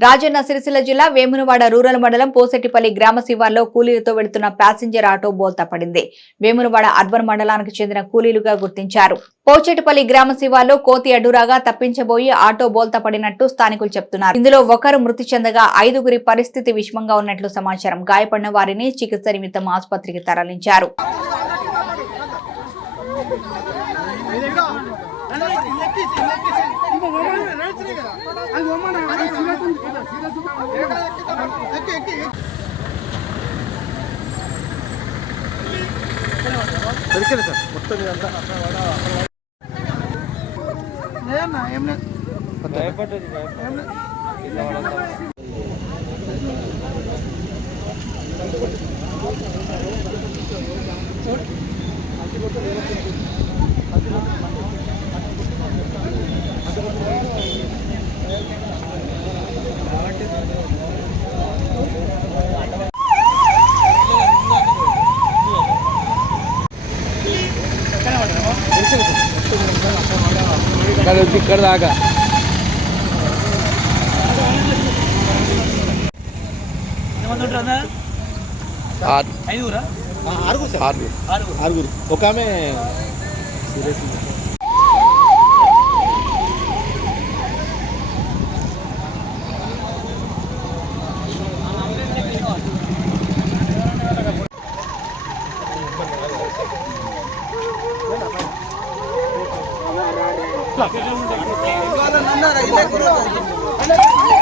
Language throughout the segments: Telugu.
రాజన్న సిరిసిల్ల జిల్లా వేమునవాడ రూరల్ మండలం పోసెట్టిపల్లి గ్రామ శివార్లో కూలీలతో వెళుతున్న ప్యాసింజర్ ఆటో బోల్తా పడింది. వేమునవాడ అర్బన్ మండలానికి చెందిన కూలీలుగా గుర్తించారు. పోచెటిపల్లి గ్రామ శివార్లో కోతి అడ్డురాగా తప్పించబోయి ఆటో బోల్తా పడినట్టు స్థానికులు చెప్తున్నారు. ఇందులో ఒకరు మృతి చెందగా ఐదుగురి పరిస్థితి విషమంగా ఉన్నట్లు సమాచారం. గాయపడిన వారిని చికిత్స నిమిత్తం ఆసుపత్రికి తరలించారు. దొరికింది എടുക്കരുത് സാർ മൊത്തം ഭയപ്പെട്ടു ఏం లేదు ఏం లేదు ఇక్కడ నుంచి ఇక్కడ దాకా ఆరుగురు ఆరుగురు ఆరుగురు ఒక ఆమె సీరియస్ ¡Ah! ¡Ah! ¡Ah!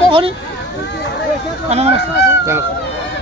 কখনই কেন হ্যাঁ, নমস্কার।